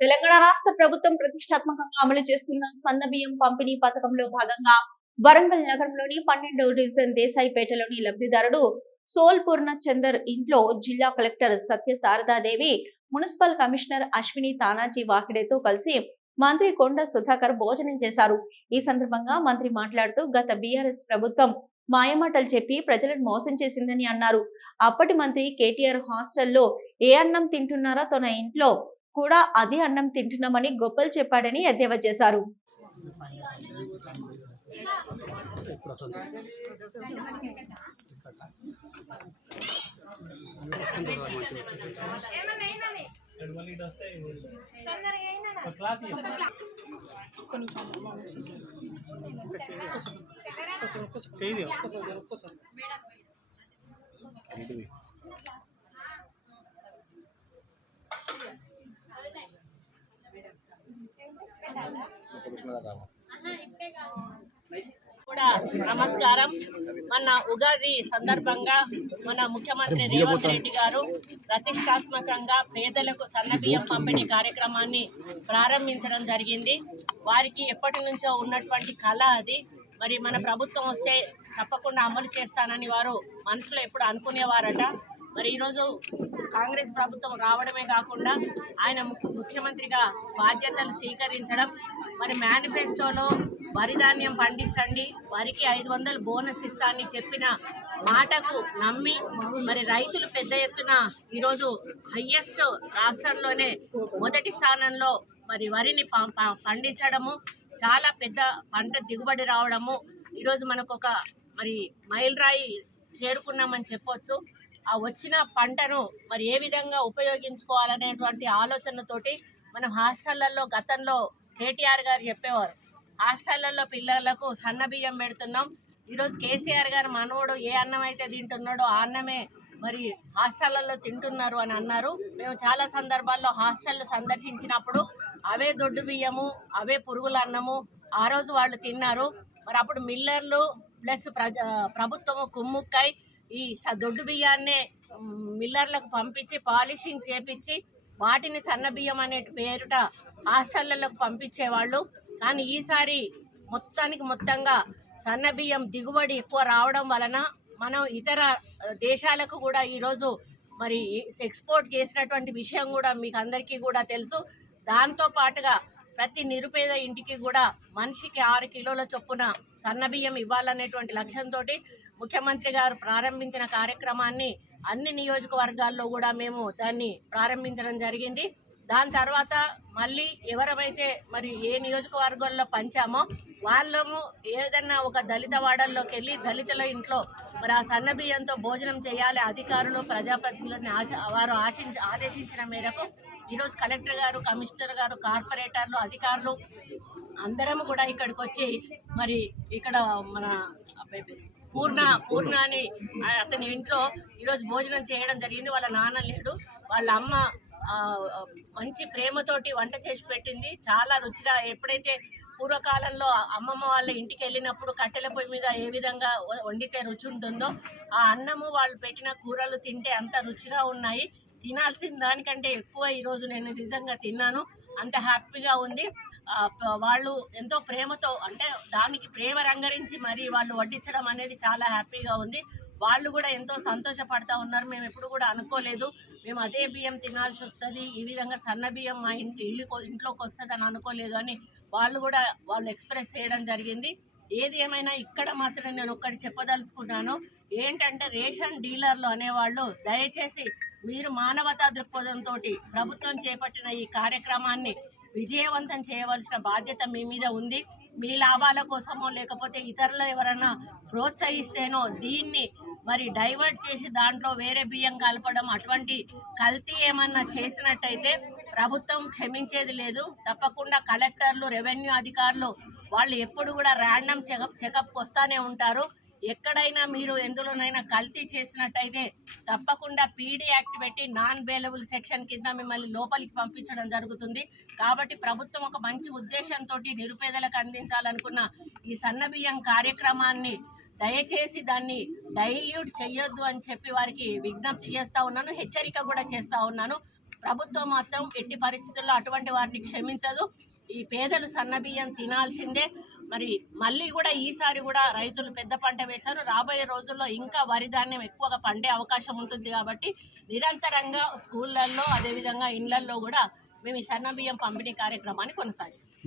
తెలంగాణ రాష్ట్ర ప్రభుత్వం ప్రతిష్టాత్మకంగా అమలు చేస్తున్న సన్న బియ్యం పంపిణీ పథకంలో భాగంగా వరంగల్ నగరంలోని 12వ డివిజన్ దేశాయిపేటలోని లబ్ధిదారుడు సోల్ పూర్ణ చందర్ ఇంట్లో జిల్లా కలెక్టర్ సత్య శారదాదేవి, మున్సిపల్ కమిషనర్ అశ్విని తానాజీ వాకిడేతో కలిసి మంత్రి కొండ సుధాకర్ భోజనం చేశారు. ఈ సందర్భంగా మంత్రి మాట్లాడుతూ గత బీఆర్ఎస్ ప్రభుత్వం మాయమాటలు చెప్పి ప్రజలను మోసం చేసిందని అన్నారు. అప్పటి మంత్రి కేటీఆర్ హాస్టల్లో ఏ అన్నం తింటున్నారో తన ఇంట్లో కూడా అదే అన్నం తింటున్నామని గొప్పలు చెప్పాడని ఎద్దేవా చేశారు. నమస్కారం. మన ఉగాది సందర్భంగా మన ముఖ్యమంత్రి రేవంత్ రెడ్డి గారు ప్రతిష్టాత్మకంగా పేదలకు సన్నబియ్యం పంపిణీ కార్యక్రమాన్ని ప్రారంభించడం జరిగింది. వారికి ఎప్పటి నుంచో ఉన్నటువంటి కళ అది. మరి మన ప్రభుత్వం వస్తే తప్పకుండా అమలు చేస్తానని వారు మనసులో ఎప్పుడు అనుకునేవారట. మరి ఈరోజు కాంగ్రెస్ ప్రభుత్వం రావడమే కాకుండా ఆయన ముఖ్యమంత్రిగా బాధ్యతలు స్వీకరించడం, మరి మేనిఫెస్టోలో వరి ధాన్యం పండించండి, వరికి 500 బోనస్ ఇస్తా అని చెప్పిన మాటకు నమ్మి మరి రైతులు పెద్ద ఎత్తున ఈరోజు హయ్యెస్ట్ రాష్ట్రంలోనే మొదటి స్థానంలో మరి వరిని పండించడము, చాలా పెద్ద పంట దిగుబడి రావడము, ఈరోజు మనకు ఒక మరి మైలురాయి చేరుకున్నామని చెప్పొచ్చు. ఆ వచ్చిన పంటను మరి ఏ విధంగా ఉపయోగించుకోవాలనేటువంటి ఆలోచనతోటి మనం హాస్టళ్లలో గతంలో కేటీఆర్ గారు చెప్పేవారు, హాస్టళ్లలో పిల్లలకు సన్న బియ్యం పెడుతున్నాం. ఈరోజు కేసీఆర్ గారు మనవడు ఏ అన్నం అయితే తింటున్నాడో ఆ అన్నమే మరి హాస్టళ్లలో తింటున్నారు అని అన్నారు. మేము చాలా సందర్భాల్లో హాస్టళ్ళు సందర్శించినప్పుడు అవే దొడ్డు బియ్యము, అవే పురుగుల అన్నము ఆ రోజు వాళ్ళు తిన్నారు. మరి అప్పుడు మిల్లర్లు ప్లస్ ప్రభుత్వము కుమ్ముక్కై ఈ దొడ్డు బియ్యాన్నే మిల్లర్లకు పంపించి పాలిషింగ్ చేపించి వాటిని సన్న బియ్యం అనే పేరుట హాస్టళ్లకు పంపించేవాళ్ళు. కానీ ఈసారి మొత్తంగా సన్న బియ్యం దిగుబడి ఎక్కువ రావడం వలన మనం ఇతర దేశాలకు కూడా ఈరోజు మరి ఎక్స్పోర్ట్ చేసినటువంటి విషయం కూడా మీకు అందరికీ కూడా తెలుసు. దాంతో పాటుగా ప్రతి నిరుపేద ఇంటికి కూడా మనిషికి 6 కిలోల చొప్పున సన్న బియ్యం ఇవ్వాలనేటువంటి లక్ష్యంతో ముఖ్యమంత్రి గారు ప్రారంభించిన కార్యక్రమాన్ని అన్ని నియోజకవర్గాల్లో కూడా మేము దాన్ని ప్రారంభించడం జరిగింది. దాని తర్వాత మళ్ళీ ఎవరైతే మరి ఏ నియోజకవర్గాల్లో పంచామో వాళ్ళము ఏదన్నా ఒక దళిత వాడల్లోకి వెళ్ళి దళితుల ఇంట్లో మరి ఆ సన్న బియ్యంతో భోజనం చేయాలి. అధికారులు ప్రజాప్రతినిధులని వారు ఆదేశించిన మేరకు ఈరోజు కలెక్టర్ గారు, కమిషనర్ గారు, కార్పొరేటర్లు, అధికారులు అందరము కూడా ఇక్కడికి వచ్చి మరి ఇక్కడ మన పూర్ణ అని అతని ఇంట్లో ఈరోజు భోజనం చేయడం జరిగింది. వాళ్ళ నాన్న లేడు, వాళ్ళ అమ్మ మంచి ప్రేమతోటి వంట చేసి పెట్టింది. చాలా రుచిగా, ఎప్పుడైతే పూర్వకాలంలో అమ్మమ్మ వాళ్ళ ఇంటికి వెళ్ళినప్పుడు కట్టెల పొయ్యి మీద ఏ విధంగా వండితే రుచి ఉంటుందో ఆ అన్నము వాళ్ళు పెట్టిన కూరలు తింటే అంత రుచిగా ఉన్నాయి. తినాల్సిన దానికంటే ఎక్కువ ఈరోజు నేను నిజంగా తిన్నాను. అంత హ్యాపీగా ఉంది. వాళ్ళు ఎంతో ప్రేమతో, అంటే దానికి ప్రేమ రంగరించి మరి వాళ్ళు వడ్డించడం అనేది చాలా హ్యాపీగా ఉంది. వాళ్ళు కూడా ఎంతో సంతోషపడతా ఉన్నారు. మేము ఎప్పుడు కూడా అనుకోలేదు మేము అదే బియ్యం తినాల్సి వస్తుంది, ఈ విధంగా సన్న బియ్యం మా ఇంట్లోకి వస్తుంది అని అనుకోలేదు అని వాళ్ళు ఎక్స్ప్రెస్ చేయడం జరిగింది. ఏది ఏమైనా ఇక్కడ మాత్రం నేను ఒక్కటి చెప్పదలుచుకున్నాను ఏంటంటే, రేషన్ డీలర్లు అనేవాళ్ళు దయచేసి మీరు మానవతా దృక్పథంతో ప్రభుత్వం చేపట్టిన ఈ కార్యక్రమాన్ని విజయవంతం చేయవలసిన బాధ్యత మీ మీద ఉంది. మీ లాభాల కోసమో లేకపోతే ఇతరులు ఎవరైనా ప్రోత్సహిస్తేనో దీన్ని మరి డైవర్ట్ చేసి దాంట్లో వేరే బియ్యం కలపడం, అటువంటి కల్తీ ఏమన్నా చేసినట్టయితే ప్రభుత్వం క్షమించేది లేదు. తప్పకుండా కలెక్టర్లు, రెవెన్యూ అధికారులు వాళ్ళు ఎప్పుడు కూడా ర్యాండమ్ చెకప్కి వస్తూనే ఉంటారు. ఎక్కడైనా మీరు ఎందులోనైనా కల్తీ చేసినట్టయితే తప్పకుండా పీడీ యాక్ట్ పెట్టి నాన్ బెయిలబుల్ సెక్షన్ కింద మిమ్మల్ని లోపలికి పంపించడం జరుగుతుంది. కాబట్టి ప్రభుత్వం ఒక మంచి ఉద్దేశంతో నిరుపేదలకు అందించాలనుకున్న ఈ సన్నబియ్యం కార్యక్రమాన్ని దయచేసి దాన్ని డైల్యూట్ చేయొద్దు అని చెప్పి వారికి విజ్ఞప్తి చేస్తూ ఉన్నాను, హెచ్చరిక కూడా చేస్తూ ఉన్నాను. ప్రభుత్వం మాత్రం ఎట్టి పరిస్థితుల్లో అటువంటి వారిని క్షమించదు. ఈ పేదలు సన్నబియ్యం తినాల్సిందే. మరి మళ్ళీ కూడా ఈసారి కూడా రైతులు పెద్ద పంట వేశారు. రాబోయే రోజుల్లో ఇంకా వరి ధాన్యం ఎక్కువగా పండే అవకాశం ఉంటుంది కాబట్టి నిరంతరంగా స్కూళ్ళల్లో అదేవిధంగా ఇళ్లల్లో కూడా మేము ఈ సన్నబియ్యం పంపిణీ కార్యక్రమాన్ని కొనసాగిస్తాం.